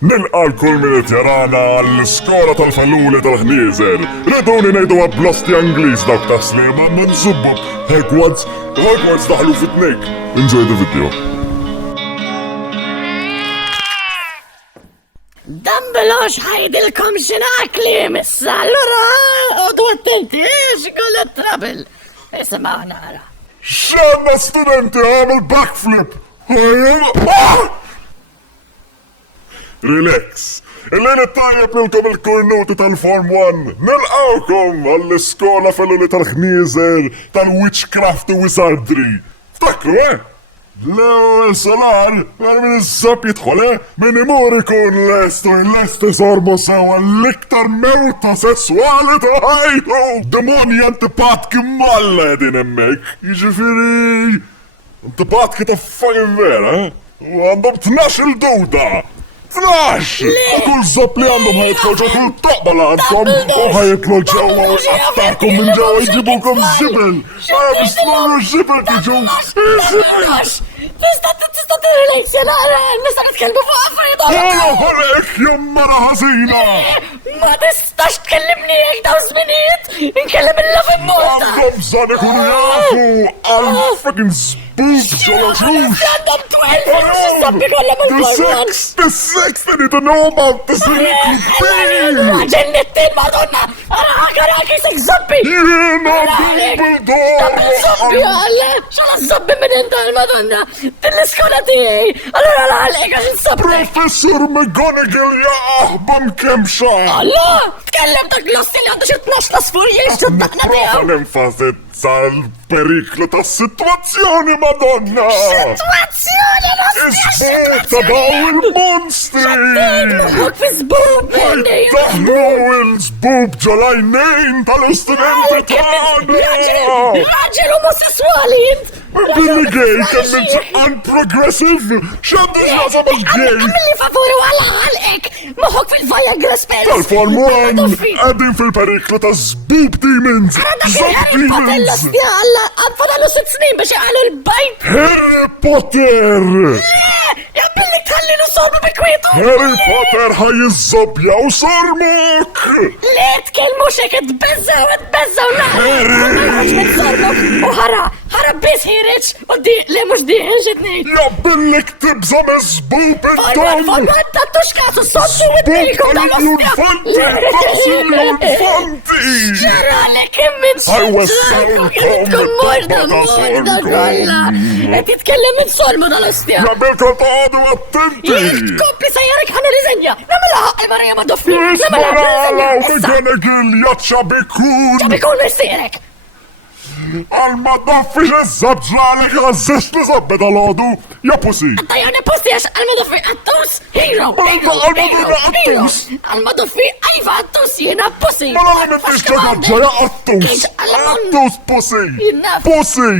Nilqalkull min jarana għall-skola tal-falluli tal-ħnieżer. Reduni nejdu għablasti Angliż dawk ta' slima n-subbu Hogwarts daħlu fit-tnejk. Enjoy the video. Dumbledore ħajdilkom xinaqli missa, allura għodu attenti, xikolla trouble. Isma' nara. Xanna studenti għamil backflip. Relax. Il-lejn it-tajjeb nilkom il-kurnuti tal-Form 1. Nilqawkom għall-iskola felluli tal-ħnieżer tal-witchcraft u wizardry. Ftakru, L-ewwel solar, minn iż-żob jidħol, min imur ikun lest isorbu sewa l-iktar mewta sessuali ta' ħajtu. Demoni antipatki malla din hemmhekk. Jiġifieri antipatki ta' fucking vera, u għandhom 12 il-duda. 12! Kull żob li għandhom ħajtħol ġo kull toqba la għandkom u ħajtħol ġewwa u attarkom minn ġewwa jġibukom żibel. Bismillu żibel tiġu. Tista' t-relax, nara, nista' nitkellmu fuq affarijiet oħra. Ħolek, jammara ħażina! Ma tistax tkellimni jek daw żminijiet, nkellem il-love immorta. Għandhom bżonn ikunu jafu għal fucking spook ġola ġux! Għandhom 12 xistabbi kollha mill-forman. The sex they need to know about the secret Ġennettin, madonna! Għara kisek zobbi! Jena Dumbledore! Zobbi għalla! Xala zobbi minn inta madonna! Dil-iskola tijaj! Allora għalek għax zobbi! Professor McGonagall jaħban kem xar! Allah! Tkellem ta' glossi li għandu xie 12 lasfurji xġuddaqna Prova tijaw! nenfasizza l-periklu ta' situazzjoni, madonna! Situazzjoni Isbuk ta' daw il-monstri! Muħuk fi zbub! Daħlu il-zbub ġolajnejn tal-istudenti tagħna! Raġel omosessuali! Billi gay kemmil unprogressive! X'għandu x'jasa biex gay! Għamilli favori għala għalek! Muħuk fil-Viagra spells! Tal-Form 1 għedin fil-periklu ta' zbub demons! Zob demons! Għalla, għadfadalu 6 snin biex jgħalu l-bajt! Harry Potter! Jgħabilli tħallilu sorbu bikwitu! Harry Potter ħajizzobja u sormok! Le, tkellmu xek id-bezzaw laħ! U ħara bis ħireċ, u di, le mux di ħiġetni! Jabbillik tibza mezbub id-dom! Format ta' tuxkasu sossu Bub tal-infanti! Tal-infanti! ċarale kemmin Ħajwessawkom morda kolla! Et jitkellem il-sormu dal-ostja! Jabbilkom ta' għadu attenti! Kompli sajjarek ħana rizenja! Namela ħaqqa Marija ma doffi! Ismarala u McGonagall jaċċa bikun! Ċabikun nistirek! Għalma daffi ġezzabġlalek għazzix li zabbe dal-għodu, ja pusi! Tajane posti għax għal-maduffi għattus, hero! Għal-maduffi għajva għattus jena pusi! Mala li mittix ġagħġa ja għattus! Għattus pusi! Pusi!